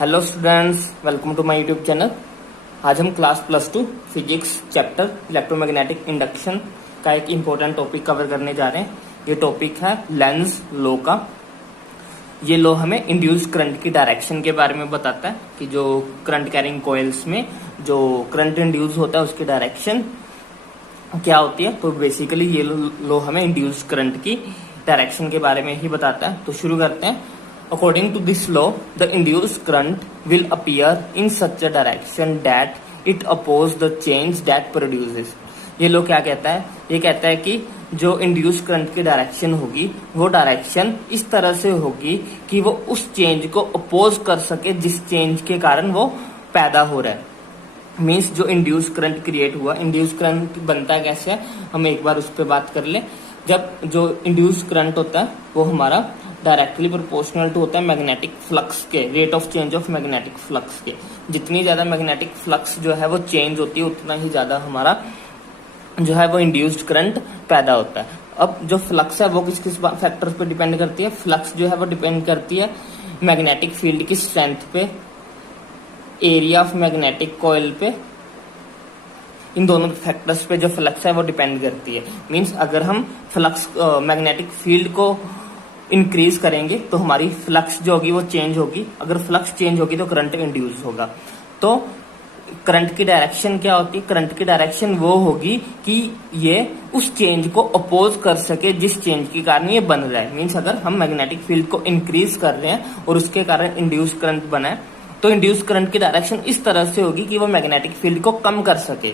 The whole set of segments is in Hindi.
Hello students, welcome to my YouTube channel. आज हम class +2 physics chapter electromagnetic induction का एक इम्पोर्टेंट टॉपिक कवर करने जा रहे हैं। ये टॉपिक है लेंज लॉ का। ये लॉ हमें इंड्यूस करंट की डायरेक्शन के बारे में बताता है कि जो करंट कैरिंग कॉइल्स में जो करंट इंड्यूस होता है उसकी डायरेक्शन क्या होती है। तो बेसिकली ये लॉ हमें इंड्यूस करंट की डायरेक्शन के बारे में ही बताता है। तो शुरू करते हैं। According to this law, the induced current will appear in such a direction that it opposes the change that produces. ये लो क्या कहता है? ये कहता है कि जो इंड्यूस करंट की डायरेक्शन होगी वो डायरेक्शन इस तरह से होगी कि वो उस चेंज को अपोज कर सके जिस चेंज के कारण वो पैदा हो रहा है। मीन्स जो इंड्यूस करंट क्रिएट हुआ, इंड्यूस करंट बनता कैसे है हम एक बार उस पर बात कर ले। जब जो इंड्यूस करंट होता है वो हमारा डायरेक्टली प्रोपोर्शनल टू होता है मैग्नेटिक फ्लक्स के, rate of change of magnetic flux के। जितनी ज्यादा मैग्नेटिक फ्लक्स जो है वो चेंज होती है उतना ही ज्यादा हमारा जो है वो इंड्यूस्ड करंट पैदा होता है। अब जो फ्लक्स है वो किस किस फैक्टर्स पे डिपेंड करती है? फ्लक्स जो है वो डिपेंड करती है मैग्नेटिक फील्ड की स्ट्रेंथ पे, एरिया ऑफ मैग्नेटिक कॉइल पे। इन दोनों फैक्टर्स पे जो फ्लक्स है वो डिपेंड करती है। मींस अगर हम फ्लक्स मैग्नेटिक फील्ड को इंक्रीज करेंगे तो हमारी फ्लक्स जो होगी वो चेंज होगी। अगर फ्लक्स चेंज होगी तो करंट इंड्यूस होगा। तो करंट की डायरेक्शन क्या होती है? करंट की डायरेक्शन वो होगी कि ये उस चेंज को अपोज कर सके जिस चेंज के कारण ये बन रहा है। मीन्स अगर हम मैग्नेटिक फील्ड को इंक्रीज कर रहे हैं और उसके कारण इंड्यूस करंट बना है तो इंड्यूस करंट की डायरेक्शन इस तरह से होगी कि वो मैग्नेटिक फील्ड को कम कर सके।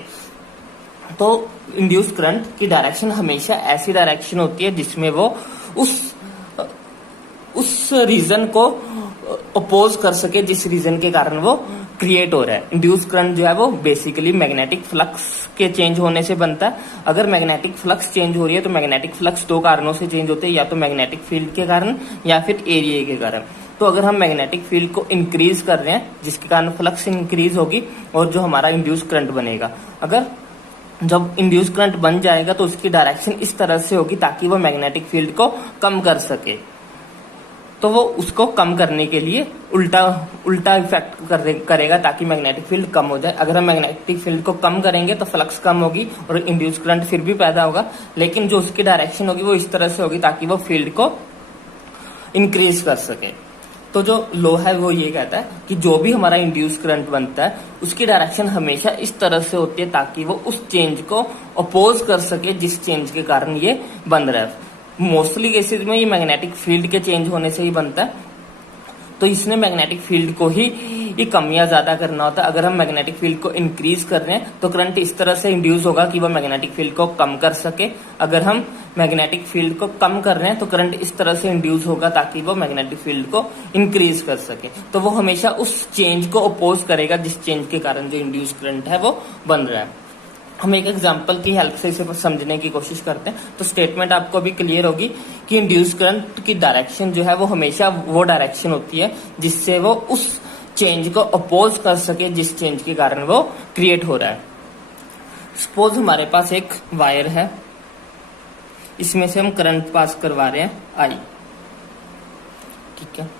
तो इंड्यूस करंट की डायरेक्शन हमेशा ऐसी डायरेक्शन होती है जिसमें वो उस रीजन को अपोज कर सके जिस रीजन के कारण वो क्रिएट हो रहा है। इंड्यूस करंट जो है वो बेसिकली मैग्नेटिक फ्लक्स के चेंज होने से बनता है। अगर मैग्नेटिक फ्लक्स चेंज हो रही है तो मैग्नेटिक फ्लक्स दो कारणों से चेंज होते हैं, या तो मैग्नेटिक फील्ड के कारण या फिर एरिया के कारण। तो अगर हम मैग्नेटिक फील्ड को इंक्रीज कर रहे हैं जिसके कारण फ्लक्स इंक्रीज होगी और जो हमारा इंड्यूस करंट बनेगा, अगर जब इंड्यूस करंट बन जाएगा तो उसकी डायरेक्शन इस तरह से होगी ताकि वो मैग्नेटिक फील्ड को कम कर सके। तो वो उसको कम करने के लिए उल्टा इफेक्ट करेगा ताकि मैग्नेटिक फील्ड कम हो जाए। अगर हम मैग्नेटिक फील्ड को कम करेंगे तो फ्लक्स कम होगी और इंड्यूस करंट फिर भी पैदा होगा, लेकिन जो उसकी डायरेक्शन होगी वो इस तरह से होगी ताकि वो फील्ड को इंक्रीज कर सके। तो जो लॉ है वो ये कहता है कि जो भी हमारा इंड्यूस करंट बनता है उसकी डायरेक्शन हमेशा इस तरह से होती है ताकि वो उस चेंज को अपोज कर सके जिस चेंज के कारण ये बन रहा है। मोस्टली केसेस में ये मैग्नेटिक फील्ड के चेंज होने से ही बनता है। तो इसने मैग्नेटिक फील्ड को ही ये कम या ज्यादा करना होता है। अगर हम मैग्नेटिक फील्ड को इंक्रीज कर रहे हैं तो करंट इस तरह से इंड्यूस होगा कि वो मैग्नेटिक फील्ड को कम कर सके। अगर हम मैग्नेटिक फील्ड को कम कर रहे हैं तो करंट इस तरह से इंड्यूस होगा ताकि वो मैग्नेटिक फील्ड को इंक्रीज कर सके। तो वो हमेशा उस चेंज को अपोज करेगा जिस चेंज के कारण जो इंड्यूस करंट है वो बन रहा है। हम एक एग्जांपल की हेल्प से इसे समझने की कोशिश करते हैं तो स्टेटमेंट आपको भी क्लियर होगी कि इंड्यूस करंट की डायरेक्शन जो है वो हमेशा वो डायरेक्शन होती है जिससे वो उस चेंज को अपोज कर सके जिस चेंज के कारण वो क्रिएट हो रहा है। सपोज हमारे पास एक वायर है, इसमें से हम करंट पास करवा रहे हैं आई, ठीक है।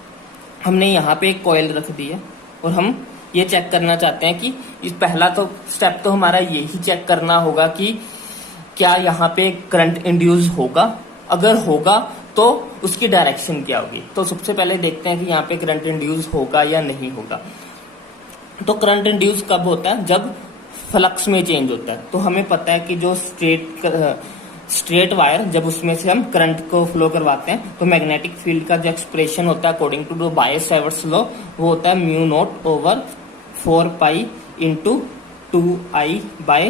हमने यहाँ पे एक कॉइल रख दी है और हम ये चेक करना चाहते हैं कि इस पहला तो स्टेप तो हमारा यही चेक करना होगा कि क्या यहाँ पे करंट इंड्यूस होगा। अगर होगा तो उसकी डायरेक्शन क्या होगी। तो सबसे पहले देखते हैं कि यहाँ पे करंट इंड्यूस होगा या नहीं होगा। तो करंट इंड्यूस कब होता है? जब फ्लक्स में चेंज होता है। तो हमें पता है कि जो स्ट्रेट वायर जब उसमें से हम करंट को फ्लो करवाते हैं तो मैग्नेटिक फील्ड का जो एक्सप्रेशन होता है अकॉर्डिंग टू द बायस-सावर्ट्स लॉ वो होता है μ0/4 पाई इंटू 2I/A।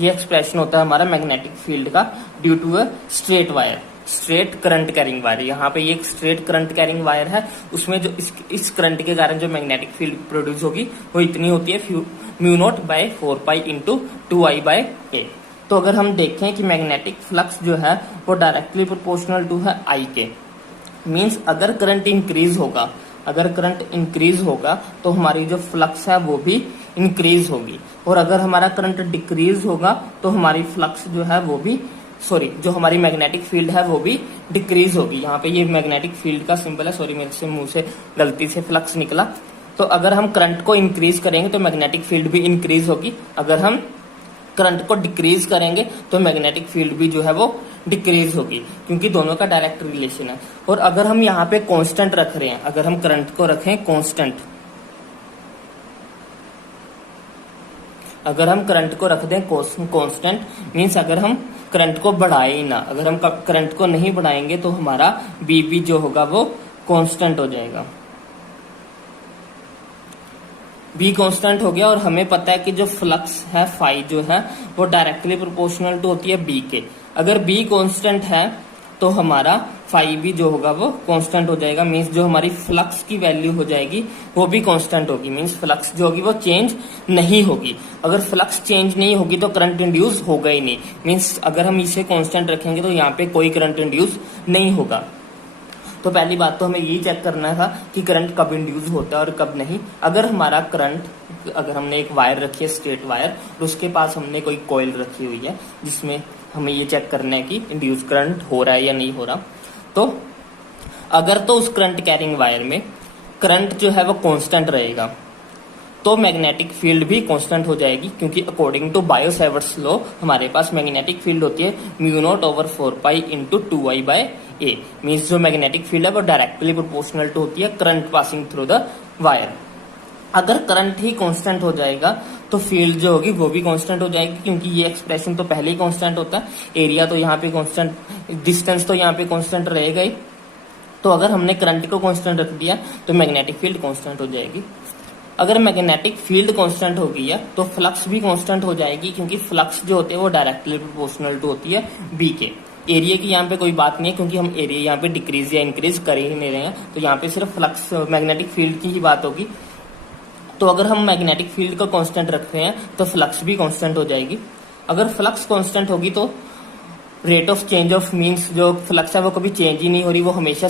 ये एक्सप्रेशन होता है हमारा मैग्नेटिक फील्ड का due to a straight wire, straight current carrying wire. यहाँ पे ये एक स्ट्रेट करंट कैरिंग वायर है, उसमें जो इस करंट के कारण जो मैग्नेटिक फील्ड प्रोड्यूस होगी वो इतनी होती है μ0/4 पाई इंटू 2I/A। तो अगर हम देखें कि मैग्नेटिक फ्लक्स जो है वो डायरेक्टली प्रोपोर्शनल टू है I के। मीन्स अगर करंट इंक्रीज होगा तो हमारी जो फ्लक्स है वो भी इंक्रीज होगी, और अगर हमारा करंट डिक्रीज होगा तो हमारी फ्लक्स जो है वो भी सॉरी जो हमारी मैग्नेटिक फील्ड है वो भी डिक्रीज होगी। यहाँ पे ये मैग्नेटिक फील्ड का सिंबल है, सॉरी मेरे से मुंह से गलती से फ्लक्स निकला। तो अगर हम करंट को इंक्रीज करेंगे तो मैग्नेटिक फील्ड भी इंक्रीज होगी, अगर हम करंट को डिक्रीज करेंगे तो मैग्नेटिक फील्ड भी जो है वो डिक्रीज होगी, क्योंकि दोनों का डायरेक्ट रिलेशन है। और अगर हम यहाँ पे कांस्टेंट रख रहे हैं, अगर हम करंट को रखें कांस्टेंट, अगर हम करंट को रख दें कांस्टेंट मींस अगर हम करंट को बढ़ाए ही ना, अगर हम करंट को नहीं बढ़ाएंगे तो हमारा बी भी जो होगा वो कांस्टेंट हो जाएगा। बी कांस्टेंट हो गया और हमें पता है कि जो फ्लक्स है फाई जो है वो डायरेक्टली प्रोपोर्शनल टू होती है बी के। अगर बी कांस्टेंट है तो हमारा फाई भी जो होगा वो कांस्टेंट हो जाएगा, मींस जो हमारी फ्लक्स की वैल्यू हो जाएगी वो भी कांस्टेंट होगी, मींस फ्लक्स जो होगी वो चेंज नहीं होगी। अगर फ्लक्स चेंज नहीं होगी तो करंट इंड्यूस होगा ही नहीं, मींस अगर हम इसे कांस्टेंट रखेंगे तो यहाँ पे कोई करंट इंड्यूस नहीं होगा। तो पहली बात तो हमें यही चेक करना था कि करंट कब इंड्यूस होता है और कब नहीं। अगर हमारा करंट, अगर हमने एक वायर रखी है स्ट्रेट वायर और उसके पास हमने कोई कॉइल रखी हुई है जिसमें हमें ये चेक करना है कि इंड्यूस करंट हो रहा है या नहीं हो रहा, तो अगर तो उस करंट कैरिंग वायर में करंट जो है वो कांस्टेंट रहेगा तो मैग्नेटिक फील्ड भी कांस्टेंट हो जाएगी, क्योंकि according to Biot Savart's law हमारे पास मैग्नेटिक फील्ड होती है μ0/4π × 2I/a, मींस जो मैग्नेटिक फील्ड है वो डायरेक्टली प्रोपोर्शनल टू होती है current passing through the wire. अगर करंट ही कांस्टेंट हो जाएगा तो फील्ड जो होगी वो भी कांस्टेंट हो जाएगी, क्योंकि ये एक्सप्रेशन तो पहले ही कांस्टेंट होता है, एरिया तो यहाँ पे कांस्टेंट, डिस्टेंस तो यहाँ पे कांस्टेंट रहेगा ही। तो अगर हमने करंट को कांस्टेंट रख दिया तो मैग्नेटिक फील्ड कांस्टेंट हो जाएगी। अगर मैग्नेटिक फील्ड कांस्टेंट हो गई है तो फ्लक्स भी कांस्टेंट हो जाएगी, क्योंकि फ्लक्स जो होते हैं वो डायरेक्टली प्रोपोर्शनल टू होती है बी के। एरिया की यहाँ पे कोई बात नहीं है, क्योंकि हम एरिया यहाँ पे डिक्रीज या इंक्रीज कर ही नहीं रहे हैं, तो यहाँ पे सिर्फ फ्लक्स मैग्नेटिक फील्ड की ही बात होगी। तो अगर हम मैग्नेटिक फील्ड को कांस्टेंट रख रहे हैं तो फ्लक्स भी कांस्टेंट हो जाएगी। अगर फ्लक्स कांस्टेंट होगी तो rate of change of means जो फ्लक्स है वो कभी चेंज ही नहीं हो रही, वो हमेशा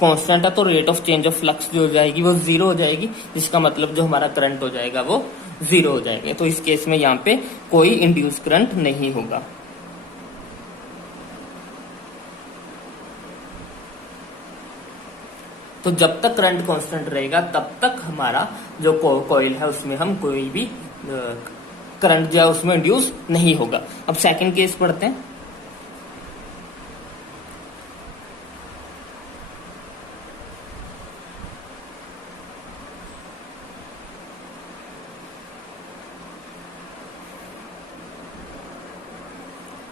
कांस्टेंट है, तो rate of change of flux जो हो जाएगी वो जीरो हो जाएगी, जिसका मतलब जो हमारा करंट हो जाएगा वो जीरो हो जाएगा। तो इस केस में यहाँ पे कोई इंड्यूस करंट नहीं होगा। तो जब तक करंट कांस्टेंट रहेगा तब तक हमारा जो कॉइल है उसमें हम कोई भी करंट जो है उसमें इंड्यूस नहीं होगा। अब सेकंड केस पढ़ते हैं।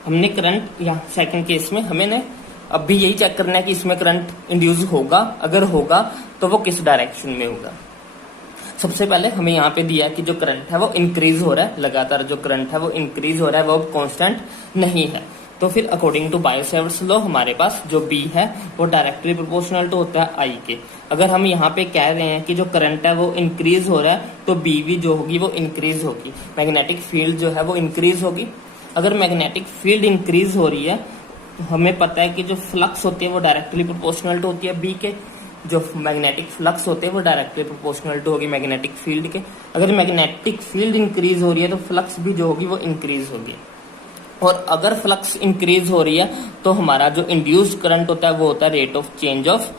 हमने करंट या सेकंड केस में हमें अब भी यही चेक करना है कि इसमें करंट इंड्यूस होगा, अगर होगा तो वो किस डायरेक्शन में होगा। सबसे पहले हमें यहाँ पे दिया है कि जो करंट है वो इंक्रीज हो रहा है, लगातार जो करंट है वो इंक्रीज हो रहा है, वो कांस्टेंट नहीं है। तो फिर according to Biot Savart's law हमारे पास जो बी है वो डायरेक्टली प्रोपोर्शनल टू होता है आई के। अगर हम यहाँ पे कह रहे हैं कि जो करंट है वो इंक्रीज हो रहा है तो बी भी जो होगी वो इंक्रीज होगी, मैग्नेटिक फील्ड जो है वो इंक्रीज होगी। अगर मैग्नेटिक फील्ड इंक्रीज हो रही है तो हमें पता है कि जो फ्लक्स होती है वो डायरेक्टली प्रोपोर्शनल टू होती है बी के, जो मैग्नेटिक फ्लक्स होते हैं वो डायरेक्टली प्रोपोर्शनल टू होगी मैग्नेटिक फील्ड के। अगर मैग्नेटिक फील्ड इंक्रीज हो रही है तो फ्लक्स भी जो होगी वो इंक्रीज होगी। और अगर फ्लक्स इंक्रीज हो रही है तो हमारा जो इंड्यूस्ड करंट होता है वो होता है rate of change of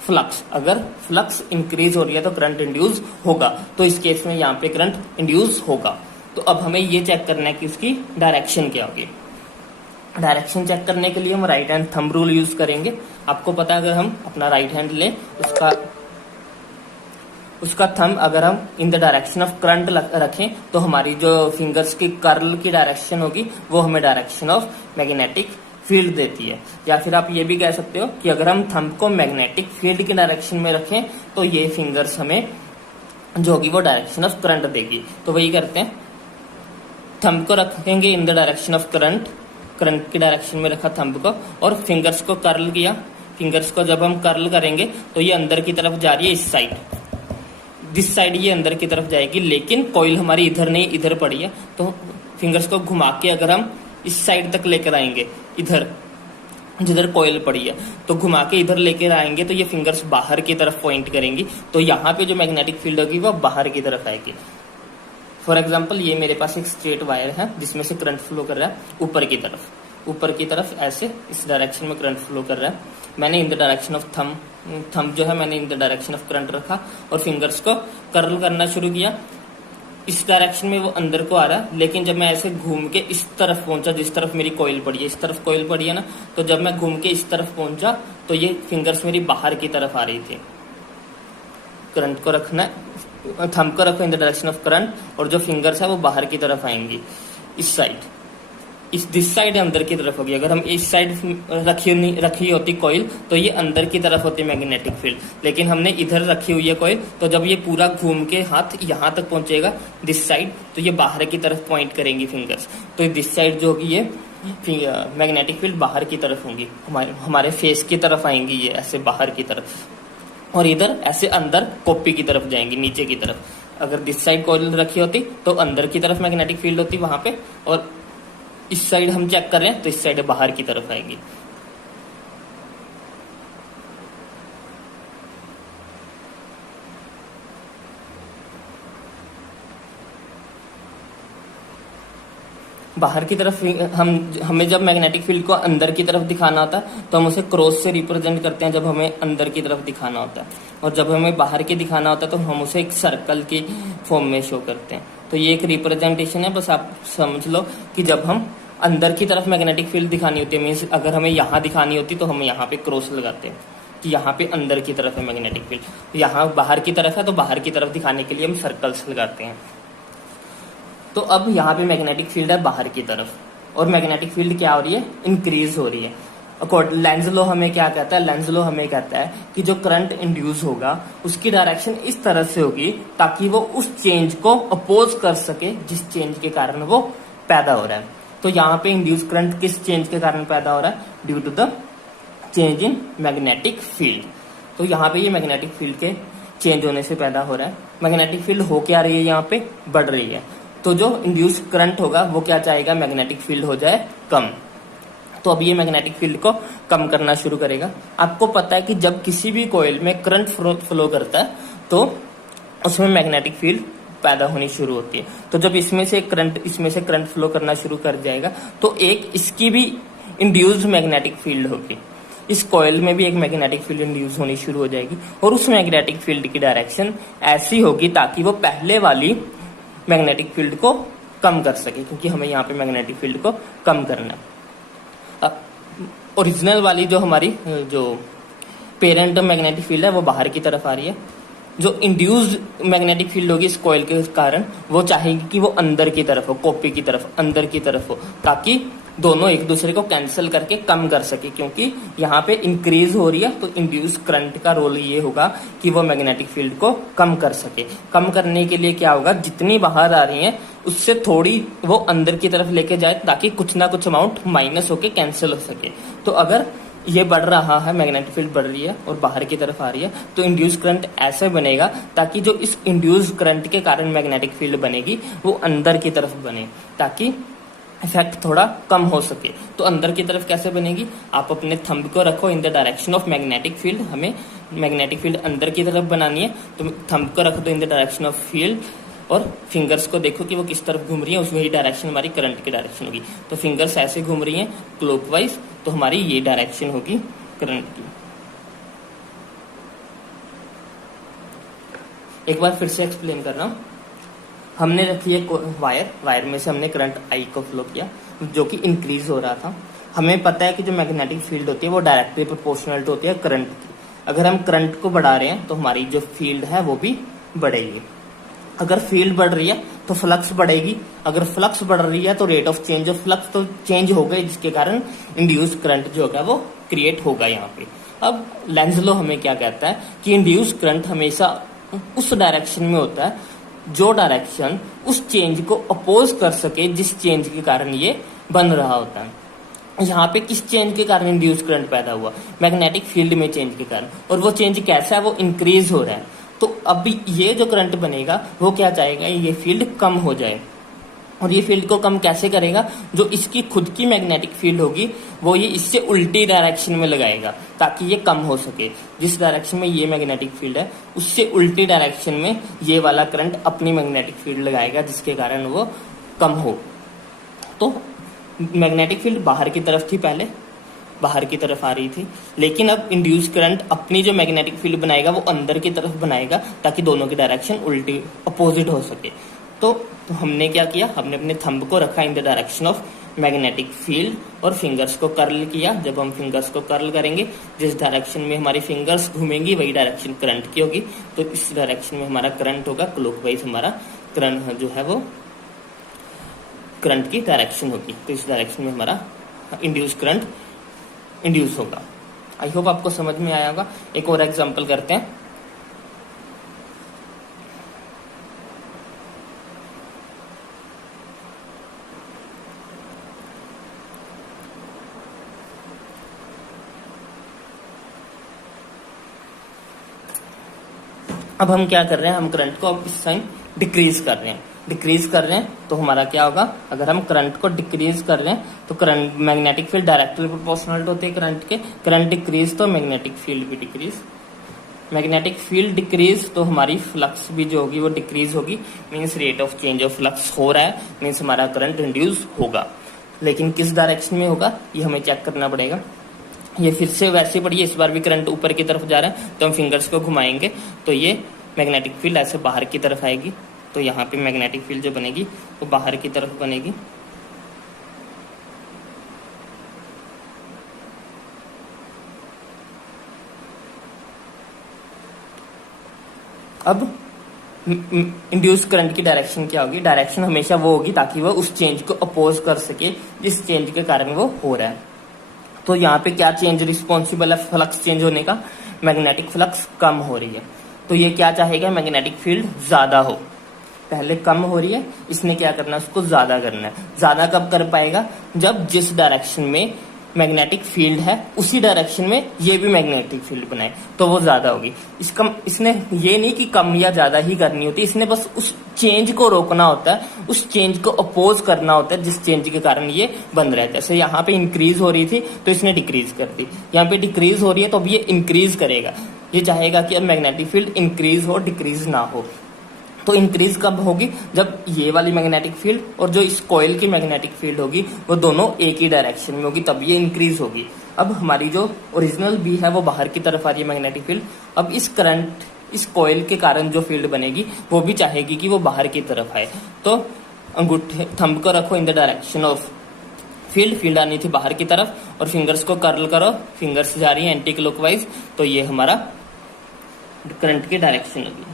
flux. अगर फ्लक्स इंक्रीज हो रही है तो करंट इंड्यूस होगा, तो इस केस में यहाँ पे करंट इंड्यूस होगा। तो अब हमें ये चेक करना है कि उसकी डायरेक्शन क्या होगी। डायरेक्शन चेक करने के लिए हम right hand thumb rule use करेंगे। आपको पता है अगर हम अपना राइट हैंड ले उसका थंब अगर हम in the direction of current रखें तो हमारी जो फिंगर्स की कर्ल की डायरेक्शन होगी वो हमें डायरेक्शन ऑफ मैग्नेटिक फील्ड देती है। या फिर आप ये भी कह सकते हो कि अगर हम थंब को मैग्नेटिक फील्ड की डायरेक्शन में रखें तो ये फिंगर्स हमें जो होगी वो डायरेक्शन ऑफ करंट देगी। तो वही करते हैं, थंब को रखेंगे in the direction of current की डायरेक्शन में रखा थंब को और फिंगर्स को कर्ल किया। फिंगर्स को जब हम कर्ल करेंगे तो ये अंदर की तरफ जा रही है इस साइड, दिस साइड ये अंदर की तरफ जाएगी, लेकिन कॉइल हमारी इधर नहीं इधर पड़ी है। तो फिंगर्स को घुमा के अगर हम इस साइड तक लेकर आएंगे, इधर जिधर कॉइल पड़ी है, तो घुमा के इधर लेकर आएंगे तो ये फिंगर्स बाहर की तरफ पॉइंट करेंगी। तो यहाँ पे जो मैग्नेटिक फील्ड होगी वो बाहर की तरफ आएगी। फॉर एग्जाम्पल ये मेरे पास एक स्ट्रेट वायर है जिसमें से करंट फ्लो कर रहा है ऊपर की तरफ। ऊपर की तरफ ऐसे इस डायरेक्शन में करंट फ्लो कर रहा है। मैंने in the direction of thumb जो है मैंने in the direction of current रखा और फिंगर्स को कर्ल करना शुरू किया। इस डायरेक्शन में वो अंदर को आ रहा है, लेकिन जब मैं ऐसे घूम के इस तरफ पहुंचा, जिस तरफ मेरी कॉइल पड़ी है, इस तरफ कॉइल पड़ी है ना, तो जब मैं घूम के इस तरफ पहुंचा तो ये फिंगर्स मेरी बाहर की तरफ आ रही थी। करंट को रखना है, थंब को रखो in the direction of current, और जो फिंगर्स है वो बाहर की तरफ आएंगी इस साइड। इस दिस साइड अंदर की तरफ होगी। अगर हम इस साइड रखी होती कॉइल तो ये अंदर की तरफ होती मैग्नेटिक फील्ड, लेकिन हमने इधर रखी हुई है कॉइल, तो जब ये पूरा घूम के हाथ यहाँ तक पहुंचेगा दिस साइड, तो ये बाहर की तरफ पॉइंट करेंगी फिंगर्स। तो दिस साइड जो होगी ये मैग्नेटिक फील्ड बाहर की तरफ होंगी, हमारे फेस की तरफ आएंगी ये ऐसे बाहर की तरफ, और इधर ऐसे अंदर कॉपी की तरफ जाएंगी नीचे की तरफ। अगर दिस साइड कॉइल रखी होती तो अंदर की तरफ मैग्नेटिक फील्ड होती वहां पे, और इस साइड हम चेक कर रहे हैं तो इस साइड बाहर की तरफ आएगी। बाहर की तरफ हमें जब मैग्नेटिक फील्ड को अंदर की तरफ दिखाना होता है तो हम उसे क्रॉस से रिप्रेजेंट करते हैं, जब हमें अंदर की तरफ दिखाना होता है, और जब हमें बाहर की दिखाना होता है तो हम उसे एक सर्कल की फॉर्म में शो करते हैं। तो ये एक रिप्रेजेंटेशन है, बस आप समझ लो कि जब हम अंदर की तरफ मैग्नेटिक फील्ड दिखानी होती है, मीन्स अगर हमें यहाँ दिखानी होती तो हम यहाँ पे क्रॉस लगाते हैं कि यहाँ पे अंदर की तरफ है मैग्नेटिक फील्ड, यहाँ बाहर की तरफ है तो बाहर की तरफ दिखाने के लिए हम सर्कल्स लगाते हैं। तो अब यहाँ पे मैग्नेटिक फील्ड है बाहर की तरफ, और मैग्नेटिक फील्ड क्या हो रही है, इंक्रीज हो रही है। अकॉर्डिंग लेंज लॉ हमें क्या कहता है, लेंज लॉ हमें कहता है कि जो करंट इंड्यूस होगा उसकी डायरेक्शन इस तरह से होगी ताकि वो उस चेंज को अपोज कर सके जिस चेंज के कारण वो पैदा हो रहा है। तो यहाँ पे इंड्यूस करंट किस चेंज के कारण पैदा हो रहा है, due to the change in magnetic field. तो यहाँ पे ये मैग्नेटिक फील्ड के चेंज होने से पैदा हो रहा है। मैग्नेटिक फील्ड हो क्या रही है, यहाँ पे बढ़ रही है, तो जो इंड्यूस करंट होगा वो क्या चाहेगा, मैग्नेटिक फील्ड हो जाए कम। तो अब ये मैग्नेटिक फील्ड को कम करना शुरू करेगा। आपको पता है कि जब किसी भी कॉइल में करंट फ्लो करता है तो उसमें मैग्नेटिक फील्ड पैदा होनी शुरू होती है। तो जब इसमें से करंट फ्लो करना शुरू कर जाएगा तो एक इसकी भी इंड्यूस्ड मैग्नेटिक फील्ड होगी, इस कॉइल में भी एक मैग्नेटिक फील्ड इंड्यूस होनी शुरू हो जाएगी, और उस मैग्नेटिक फील्ड की डायरेक्शन ऐसी होगी ताकि वो पहले वाली मैग्नेटिक फील्ड को कम कर सके, क्योंकि हमें यहाँ पे मैग्नेटिक फील्ड को कम करना है। ओरिजिनल वाली जो हमारी जो पेरेंट मैग्नेटिक फील्ड है वो बाहर की तरफ आ रही है। जो इंड्यूस्ड मैग्नेटिक फील्ड होगी इस कॉइल के कारण वो चाहेगी कि वो अंदर की तरफ हो, कॉपी की तरफ, अंदर की तरफ हो, ताकि दोनों एक दूसरे को कैंसिल करके कम कर सके। क्योंकि यहाँ पे इंक्रीज हो रही है तो इंड्यूस करंट का रोल ये होगा कि वो मैग्नेटिक फील्ड को कम कर सके। कम करने के लिए क्या होगा, जितनी बाहर आ रही है उससे थोड़ी वो अंदर की तरफ लेके जाए ताकि कुछ ना कुछ अमाउंट माइनस होके कैंसिल हो सके। तो अगर ये बढ़ रहा है, मैग्नेटिक फील्ड बढ़ रही है और बाहर की तरफ आ रही है, तो इंड्यूस करंट ऐसे बनेगा ताकि जो इस इंड्यूस करंट के कारण मैग्नेटिक फील्ड बनेगी वो अंदर की तरफ बने, ताकि इफेक्ट थोड़ा कम हो सके। तो अंदर की तरफ कैसे बनेगी, आप अपने थंब को रखो in the direction of magnetic field. हमें मैग्नेटिक फील्ड अंदर की तरफ बनानी है, तो थंब को रख दो in the direction of field, और फिंगर्स को देखो कि वो किस तरफ घूम रही है, उसमें ही डायरेक्शन हमारी करंट की डायरेक्शन होगी। तो फिंगर्स ऐसे घूम रही हैं क्लॉकवाइज, तो हमारी ये डायरेक्शन होगी करंट की। एक बार फिर से एक्सप्लेन कर रहा हूँ। हमने रखी है वायर में से हमने करंट आई को फ्लो किया जो कि इंक्रीज हो रहा था। हमें पता है कि जो मैग्नेटिक फील्ड होती है वो डायरेक्टली प्रोपोर्शनल होती है करंट की। अगर हम करंट को बढ़ा रहे हैं तो हमारी जो फील्ड है वो भी बढ़ेगी। अगर फील्ड बढ़ रही है तो फ्लक्स बढ़ेगी, अगर फ्लक्स बढ़ रही है तो rate of change of flux तो चेंज होगा, जिसके कारण इंड्यूस करंट जो होगा वो क्रिएट होगा यहाँ पे। अब लेंज लॉ हमें क्या कहता है कि इंड्यूस करंट हमेशा उस डायरेक्शन में होता है जो डायरेक्शन उस चेंज को अपोज कर सके जिस चेंज के कारण ये बन रहा होता है। यहाँ पे किस चेंज के कारण इंड्यूस करंट पैदा हुआ, मैग्नेटिक फील्ड में चेंज के कारण, और वो चेंज कैसा है, वो इंक्रीज हो रहा है। तो अब ये जो करंट बनेगा वो क्या चाहेगा, ये फील्ड कम हो जाए। और ये फील्ड को कम कैसे करेगा, जो इसकी खुद की मैग्नेटिक फील्ड होगी वो ये इससे उल्टी डायरेक्शन में लगाएगा ताकि ये कम हो सके। जिस डायरेक्शन में ये मैग्नेटिक फील्ड है उससे उल्टी डायरेक्शन में ये वाला करंट अपनी मैग्नेटिक फील्ड लगाएगा जिसके कारण वो कम हो। तो मैग्नेटिक फील्ड बाहर की तरफ थी, पहले बाहर की तरफ आ रही थी, लेकिन अब इंड्यूस करंट अपनी जो मैग्नेटिक फील्ड बनाएगा वो अंदर की तरफ बनाएगा ताकि दोनों की डायरेक्शन उल्टी अपोजिट हो सके। तो हमने क्या किया, हमने अपने थंब को रखा in the direction of magnetic field और फिंगर्स को कर्ल किया। जब हम फिंगर्स को कर्ल करेंगे, जिस डायरेक्शन में हमारी फिंगर्स घूमेंगी वही डायरेक्शन करंट की होगी, तो इस डायरेक्शन में हमारा करंट होगा, क्लॉकवाइज हमारा करंट जो है वो करंट की डायरेक्शन होगी, तो इस डायरेक्शन में हमारा इंड्यूस करंट इंड्यूस होगा। आई होप आपको समझ में आया होगा। एक और एग्जांपल करते हैं। अब हम क्या कर रहे हैं, हम करंट को अब इस टाइम डिक्रीज कर रहे हैं। डिक्रीज कर रहे हैं तो हमारा क्या होगा, अगर हम करंट को डिक्रीज कर रहे हैं तो current magnetic field directly proportional होते हैं करंट के। करंट डिक्रीज तो मैग्नेटिक फील्ड भी डिक्रीज, मैग्नेटिक फील्ड डिक्रीज तो हमारी फ्लक्स भी जो होगी वो डिक्रीज होगी। Means rate of change of flux हो रहा है, मीन्स हमारा करंट इंड्यूस होगा, लेकिन किस डायरेक्शन में होगा ये हमें चेक करना पड़ेगा। ये फिर से वैसे पढ़िए, इस बार भी करंट ऊपर की तरफ जा रहा है तो हम फिंगर्स को घुमाएंगे तो ये मैग्नेटिक फील्ड ऐसे बाहर की तरफ आएगी, तो यहाँ पे मैग्नेटिक फील्ड जो बनेगी वो बाहर की तरफ बनेगी। अब इंड्यूस करंट की डायरेक्शन क्या होगी, डायरेक्शन हमेशा वो होगी ताकि वो उस चेंज को अपोज कर सके जिस चेंज के कारण वो हो रहा है। तो यहाँ पे क्या चेंज रिस्पॉन्सिबल है फ्लक्स चेंज होने का, मैग्नेटिक फ्लक्स कम हो रही है, तो ये क्या चाहेगा, मैग्नेटिक फील्ड ज्यादा हो। पहले कम हो रही है, इसने क्या करना है, उसको ज्यादा करना है। ज्यादा कब कर पाएगा, जब जिस डायरेक्शन में मैग्नेटिक फील्ड है उसी डायरेक्शन में ये भी मैग्नेटिक फील्ड बनाए तो वो ज्यादा होगी। इसने ये नहीं कि कम या ज्यादा ही करनी होती, इसने बस उस चेंज को रोकना होता है, उस चेंज को अपोज करना होता है जिस चेंज के कारण ये बन रहा है। जैसे यहाँ पे इंक्रीज हो रही थी तो इसने डिक्रीज कर दी, यहाँ पे डिक्रीज हो रही है तो अब ये इंक्रीज करेगा। ये चाहेगा कि अब मैग्नेटिक फील्ड इंक्रीज हो, डिक्रीज ना हो। तो इंक्रीज कब होगी, जब ये वाली मैग्नेटिक फील्ड और जो इस कॉइल की मैग्नेटिक फील्ड होगी वो दोनों एक ही डायरेक्शन में होगी, तब ये इंक्रीज होगी। अब हमारी जो ओरिजिनल बी है वो बाहर की तरफ आ रही है मैग्नेटिक फील्ड। अब इस करंट, इस कॉइल के कारण जो फील्ड बनेगी वो भी चाहेगी कि वो बाहर की तरफ आए। तो अंगूठे थंब को रखो in the direction of field आनी थी बाहर की तरफ, और फिंगर्स को कर्ल करो, फिंगर्स जा रही है एंटी क्लॉकवाइज, तो ये हमारा करंट की डायरेक्शन होगी।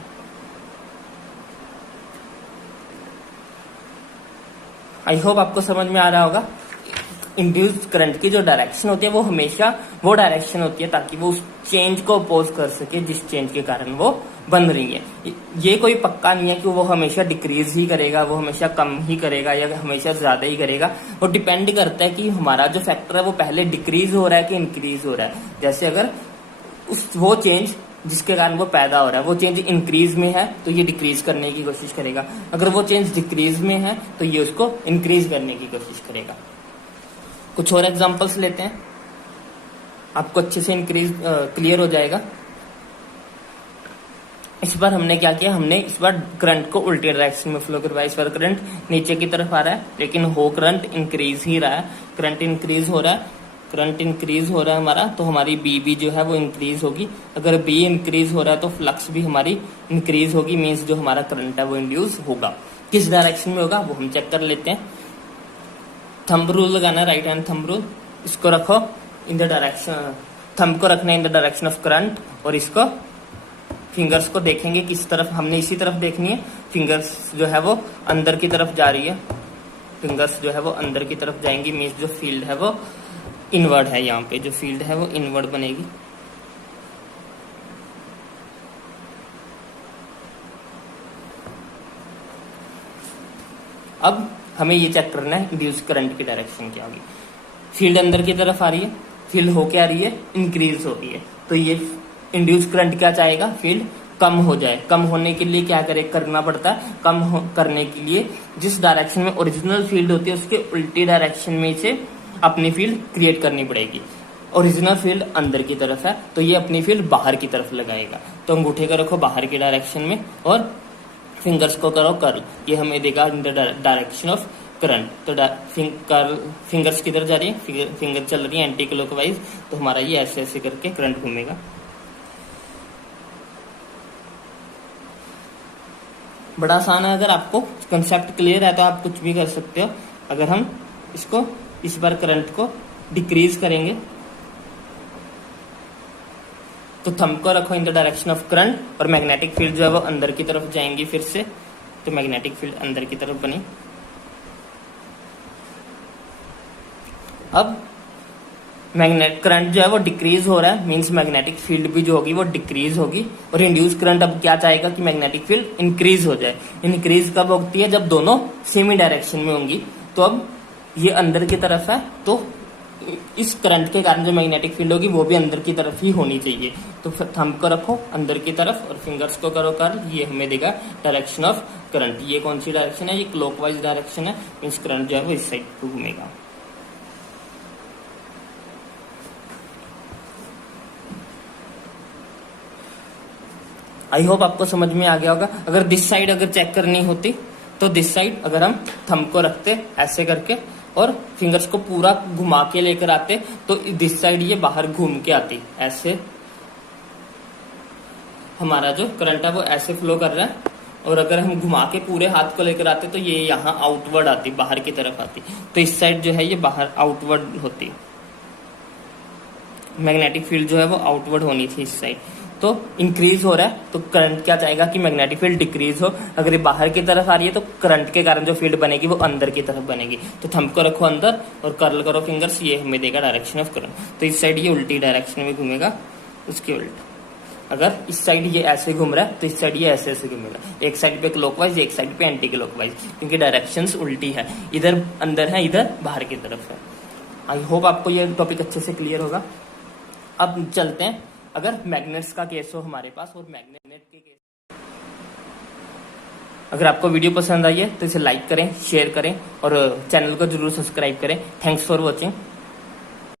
आई होप आपको समझ में आ रहा होगा। इंड्यूस्ड करंट की जो डायरेक्शन होती है वो हमेशा वो डायरेक्शन होती है ताकि वो उस चेंज को अपोज कर सके जिस चेंज के कारण वो बन रही है। ये कोई पक्का नहीं है कि वो हमेशा डिक्रीज ही करेगा, वो हमेशा कम ही करेगा या हमेशा ज्यादा ही करेगा। वो डिपेंड करता है कि हमारा जो फैक्टर है वो पहले डिक्रीज हो रहा है कि इंक्रीज हो रहा है। जैसे अगर वो चेंज जिसके कारण वो पैदा हो रहा है वो चेंज इंक्रीज में है तो ये डिक्रीज करने की कोशिश करेगा, अगर वो चेंज डिक्रीज में है तो ये उसको इंक्रीज करने की कोशिश करेगा। कुछ और एग्जांपल्स लेते हैं, आपको अच्छे से क्लियर हो जाएगा। इस बार हमने क्या किया, हमने इस बार करंट को उल्टे डायरेक्शन में फ्लो करवाया। इस बार करंट नीचे की तरफ आ रहा है लेकिन हो करंट इंक्रीज ही रहा है, करंट इंक्रीज हो रहा है, करंट इंक्रीज हो रहा है हमारा, तो हमारी बी भी जो है वो इंक्रीज होगी। अगर बी इंक्रीज हो रहा है तो फ्लक्स भी हमारी इंक्रीज होगी, मीन्स जो हमारा करंट है वो इंड्यूस होगा। किस डायरेक्शन में होगा वो हम चेक कर लेते हैं। थंब रूल लगाना है, राइट हैंड थंब रूल, इसको रखो इन द डायरेक्शन, थंब को रखना है in the direction of current, और इसको फिंगर्स को देखेंगे किस तरफ, हमने इसी तरफ देखनी है। फिंगर्स जो है वो अंदर की तरफ जा रही है, फिंगर्स जो है वो अंदर की तरफ जाएंगी, मीन्स जो फील्ड है वो इनवर्ड है, यहाँ पे जो फील्ड है वो इनवर्ड बनेगी। अब हमें ये चेक करना है इंड्यूस करंट की डायरेक्शन क्या होगी। फील्ड अंदर की तरफ आ रही है, फील्ड हो क्या रही है, इंक्रीज हो रही है, तो ये इंड्यूस करंट क्या चाहेगा, फील्ड कम हो जाए। कम होने के लिए क्या करना पड़ता है, करने के लिए जिस डायरेक्शन में ओरिजिनल फील्ड होती है उसके उल्टी डायरेक्शन में से अपनी फील्ड क्रिएट करनी पड़ेगी। ओरिजिनल फील्ड अंदर की तरफ है तो ये अपनी फील्ड बाहर की तरफ लगाएगा, तो अंगूठे को रखो बाहर की डायरेक्शन में और फिंगर्स को करो कर्ल, ये हमें देगा in the direction of current. तो फिंगर्स किधर जा रही है, फिंगर चल रही है एंटी क्लॉकवाइज, तो हमारा ये ऐसे ऐसे करके करंट घूमेगा। बड़ा आसान है, अगर आपको कंसेप्ट क्लियर है तो आप कुछ भी कर सकते हो। अगर हम इसको इस बार करंट को डिक्रीज करेंगे तो थंब को रखो in the direction of current, और मैग्नेटिक फील्ड जो है वो अंदर की तरफ जाएंगी फिर से, तो मैग्नेटिक फील्ड अंदर की तरफ बनी। अब मैग्नेट करंट जो है वो डिक्रीज हो रहा है, मींस मैग्नेटिक फील्ड भी जो होगी वो डिक्रीज होगी, और इंड्यूस करंट अब क्या चाहेगा कि मैग्नेटिक फील्ड इंक्रीज हो जाए। इंक्रीज कब होती है, जब दोनों सेमी डायरेक्शन में होंगी। तो अब ये अंदर की तरफ है, तो इस करंट के कारण जो मैग्नेटिक फील्ड होगी वो भी अंदर की तरफ ही होनी चाहिए। तो थंब को रखो अंदर की तरफ और फिंगर्स को करो कर्ल, ये हमें देगा डायरेक्शन ऑफ करंट। ये कौन सी डायरेक्शन है, ये क्लॉकवाइज डायरेक्शन है, मींस करंट जो है वो इस साइड को घूमेगा। आई होप आपको समझ में आ गया होगा। अगर दिस साइड अगर चेक करनी होती तो दिस साइड अगर हम थंब को रखते ऐसे करके और फिंगर्स को पूरा घुमा के लेकर आते तो दिस साइड ये बाहर घूम के आती, ऐसे हमारा जो करंट है वो ऐसे फ्लो कर रहा है। और अगर हम घुमा के पूरे हाथ को लेकर आते तो ये यहाँ आउटवर्ड आती, बाहर की तरफ आती। तो इस साइड जो है ये बाहर आउटवर्ड होती, मैग्नेटिक फील्ड जो है वो आउटवर्ड होनी थी इस साइड। तो इंक्रीज हो रहा है तो करंट क्या चाहेगा कि मैग्नेटिक फील्ड डिक्रीज हो। अगर ये बाहर की तरफ आ रही है तो करंट के कारण जो फील्ड बनेगी वो अंदर की तरफ बनेगी। तो थंब को रखो अंदर और कर्ल करो फिंगर्स, ये हमें देगा डायरेक्शन ऑफ करंट। तो इस साइड ये उल्टी डायरेक्शन में घूमेगा, उसके उल्ट। अगर इस साइड ये ऐसे घूम रहा है तो इस साइड ये ऐसे ऐसे घूमेगा, एक साइड पे क्लॉकवाइज एक साइड पे एंटी क्लॉकवाइज, क्योंकि डायरेक्शंस उल्टी है, इधर अंदर है इधर बाहर की तरफ है। आई होप आपको ये टॉपिक अच्छे से क्लियर होगा। अब चलते हैं अगर मैग्नेट्स का केस हो हमारे पास, और मैग्नेट के केस। अगर आपको वीडियो पसंद आई है तो इसे लाइक करें, शेयर करें और चैनल को जरूर सब्सक्राइब करें। Thanks for watching.